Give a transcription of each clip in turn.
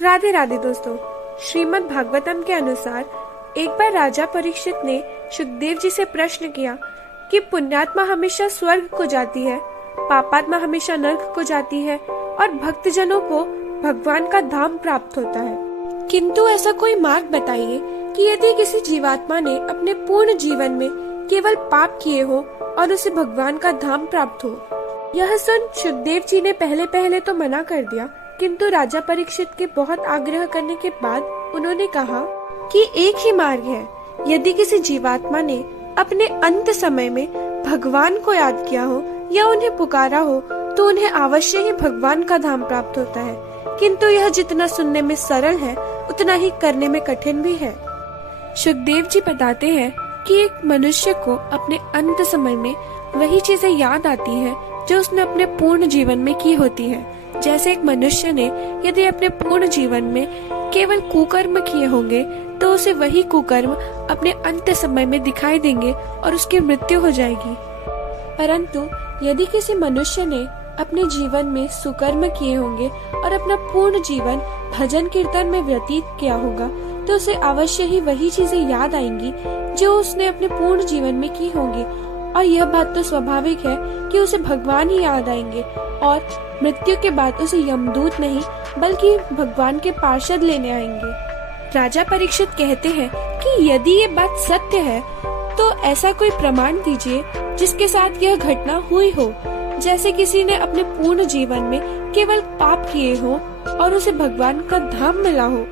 राधे राधे दोस्तों। श्रीमद् भागवतम के अनुसार एक बार राजा परीक्षित ने सुखदेव जी से प्रश्न किया कि पुण्यात्मा हमेशा स्वर्ग को जाती है, पापात्मा हमेशा नरक को जाती है और भक्तजनों को भगवान का धाम प्राप्त होता है। किंतु ऐसा कोई मार्ग बताइए कि यदि किसी जीवात्मा ने अपने पूर्ण जीवन में केवल पाप किए हो और उसे भगवान का धाम प्राप्त हो। यह सुन सुखदेव जी ने पहले तो मना कर दिया, किंतु राजा परीक्षित के बहुत आग्रह करने के बाद उन्होंने कहा कि एक ही मार्ग है। यदि किसी जीवात्मा ने अपने अंत समय में भगवान को याद किया हो या उन्हें पुकारा हो तो उन्हें अवश्य ही भगवान का धाम प्राप्त होता है। किंतु यह जितना सुनने में सरल है उतना ही करने में कठिन भी है। सुखदेव जी बताते हैं कि एक मनुष्य को अपने अंत समय में वही चीजें याद आती है जो उसने अपने पूर्ण जीवन में की होती है। जैसे एक मनुष्य ने यदि अपने पूर्ण जीवन में केवल कुकर्म किए होंगे तो उसे वही कुकर्म अपने अंत समय में दिखाई देंगे और उसकी मृत्यु हो जाएगी। परंतु यदि किसी मनुष्य ने अपने जीवन में सुकर्म किए होंगे और अपना पूर्ण जीवन भजन कीर्तन में व्यतीत किया होगा तो उसे अवश्य ही वही चीजें याद आएंगी जो उसने अपने पूर्ण जीवन में की होंगी। और यह बात तो स्वाभाविक है कि उसे भगवान ही याद आएंगे और मृत्यु के बाद उसे यमदूत नहीं बल्कि भगवान के पार्षद लेने आएंगे। राजा परीक्षित कहते हैं कि यदि ये बात सत्य है तो ऐसा कोई प्रमाण दीजिए जिसके साथ यह घटना हुई हो, जैसे किसी ने अपने पूर्ण जीवन में केवल पाप किए हो और उसे भगवान का धाम मिला हो।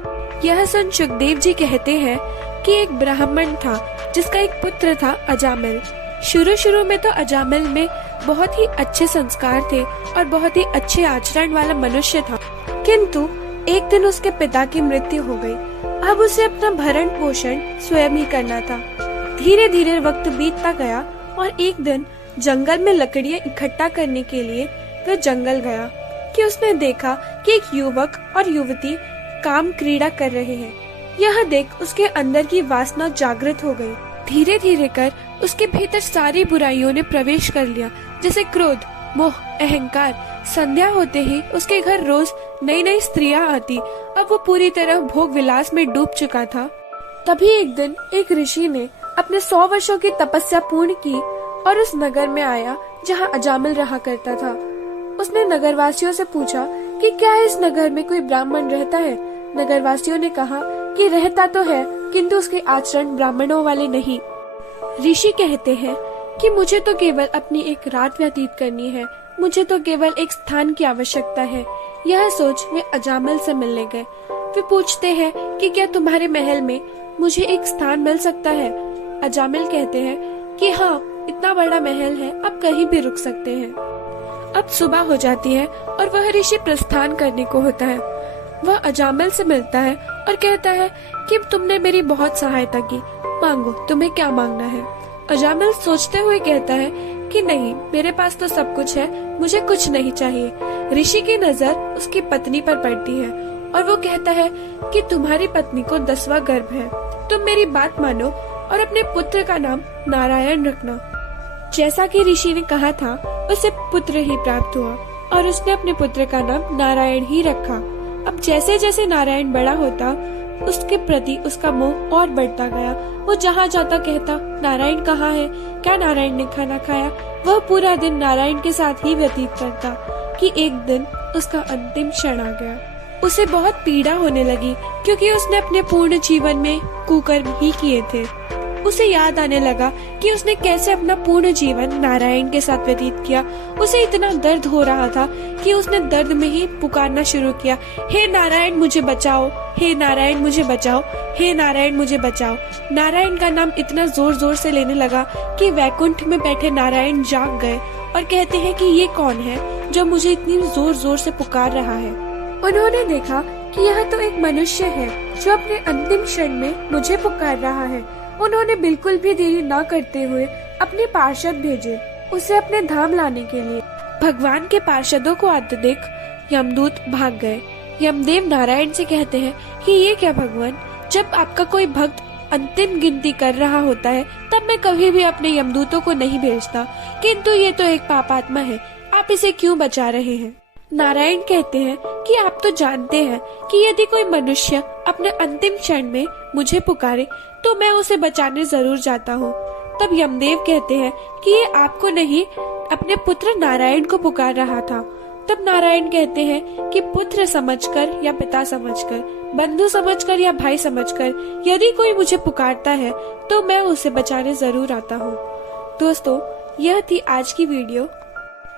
यह सुन सुखदेव जी कहते हैं कि एक ब्राह्मण था जिसका एक पुत्र था अजामिल। शुरू में तो अजामिल में बहुत ही अच्छे संस्कार थे और बहुत ही अच्छे आचरण वाला मनुष्य था, किंतु एक दिन उसके पिता की मृत्यु हो गई। अब उसे अपना भरण पोषण स्वयं ही करना था। धीरे धीरे वक्त बीतता गया और एक दिन जंगल में लकड़ियां इकट्ठा करने के लिए वह जंगल गया कि उसने देखा कि एक युवक और युवती काम क्रीड़ा कर रहे हैं। यह देख उसके अंदर की वासना जागृत हो गई। धीरे धीरे कर उसके भीतर सारी बुराइयों ने प्रवेश कर लिया, जैसे क्रोध, मोह, अहंकार। संध्या होते ही उसके घर रोज नई नई स्त्रियां आती। अब वो पूरी तरह भोग विलास में डूब चुका था। तभी एक दिन एक ऋषि ने अपने 100 वर्षों की तपस्या पूर्ण की और उस नगर में आया जहाँ अजामिल रहा करता था। उसने नगरवासियों से पूछा कि क्या इस नगर में कोई ब्राह्मण रहता है। नगरवासियों ने कहा कि रहता तो है, किंतु उसके आचरण ब्राह्मणों वाले नहीं। ऋषि कहते हैं कि मुझे तो केवल अपनी एक रात व्यतीत करनी है, मुझे तो केवल एक स्थान की आवश्यकता है। यह सोच वे अजामिल से मिलने गए। वे पूछते हैं कि क्या तुम्हारे महल में मुझे एक स्थान मिल सकता है। अजामिल कहते हैं कि हाँ, इतना बड़ा महल है, आप कहीं भी रुक सकते हैं। अब सुबह हो जाती है और वह ऋषि प्रस्थान करने को होता है। वह अजामिल से मिलता है और कहता है कि तुमने मेरी बहुत सहायता की, मांगो, तुम्हें क्या मांगना है। अजामिल सोचते हुए कहता है कि नहीं, मेरे पास तो सब कुछ है, मुझे कुछ नहीं चाहिए। ऋषि की नजर उसकी पत्नी पर पड़ती है और वो कहता है कि तुम्हारी पत्नी को 10वां गर्भ है, तुम मेरी बात मानो और अपने पुत्र का नाम नारायण रखना। जैसा कि ऋषि ने कहा था उसे पुत्र ही प्राप्त हुआ और उसने अपने पुत्र का नाम नारायण ही रखा। अब जैसे जैसे नारायण बड़ा होता उसके प्रति उसका मोह और बढ़ता गया। वो जहाँ जाता कहता, नारायण कहाँ है, क्या नारायण ने खाना खाया। वह पूरा दिन नारायण के साथ ही व्यतीत करता कि एक दिन उसका अंतिम क्षण आ गया। उसे बहुत पीड़ा होने लगी क्योंकि उसने अपने पूर्ण जीवन में कुकर्म ही किए थे। उसे याद आने लगा कि उसने कैसे अपना पूर्ण जीवन नारायण के साथ व्यतीत किया। उसे इतना दर्द हो रहा था कि उसने दर्द में ही पुकारना शुरू किया, हे नारायण मुझे बचाओ, हे नारायण मुझे बचाओ, हे नारायण मुझे बचाओ। नारायण का नाम इतना जोर जोर से लेने लगा कि वैकुंठ में बैठे नारायण जाग गए और कहते हैं कि ये कौन है जो मुझे इतनी जोर जोर से पुकार रहा है। उन्होंने देखा कि यह तो एक मनुष्य है जो अपने अंतिम क्षण में मुझे पुकार रहा है। उन्होंने बिल्कुल भी देरी न करते हुए अपने पार्षद भेजे उसे अपने धाम लाने के लिए। भगवान के पार्षदों को आते देख यमदूत भाग गए। यमदेव नारायण से कहते हैं कि ये क्या भगवान, जब आपका कोई भक्त अंतिम गिनती कर रहा होता है तब मैं कभी भी अपने यमदूतों को नहीं भेजता, किंतु ये तो एक पापात्मा है, आप इसे क्यों बचा रहे हैं। नारायण कहते हैं कि आप तो जानते हैं कि यदि कोई मनुष्य अपने अंतिम क्षण में मुझे पुकारे तो मैं उसे बचाने जरूर जाता हूँ। तब यमदेव कहते हैं कि ये आपको नहीं, अपने पुत्र नारायण को पुकार रहा था। तब नारायण कहते हैं कि पुत्र समझकर या पिता समझकर, बंधु समझकर या भाई समझकर यदि कोई मुझे पुकारता है तो मैं उसे बचाने जरूर आता हूँ। दोस्तों, यह थी आज की वीडियो।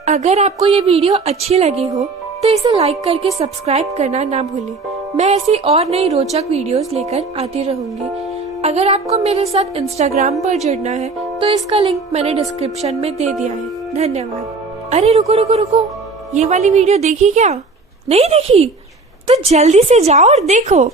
अगर आपको ये वीडियो अच्छी लगी हो तो इसे लाइक करके सब्सक्राइब करना ना भूलें। मैं ऐसी और नई रोचक वीडियोस लेकर आती रहूंगी। अगर आपको मेरे साथ इंस्टाग्राम पर जुड़ना है तो इसका लिंक मैंने डिस्क्रिप्शन में दे दिया है। धन्यवाद। अरे रुको रुको रुको, ये वाली वीडियो देखी क्या? नहीं देखी? तो जल्दी से जाओ और देखो।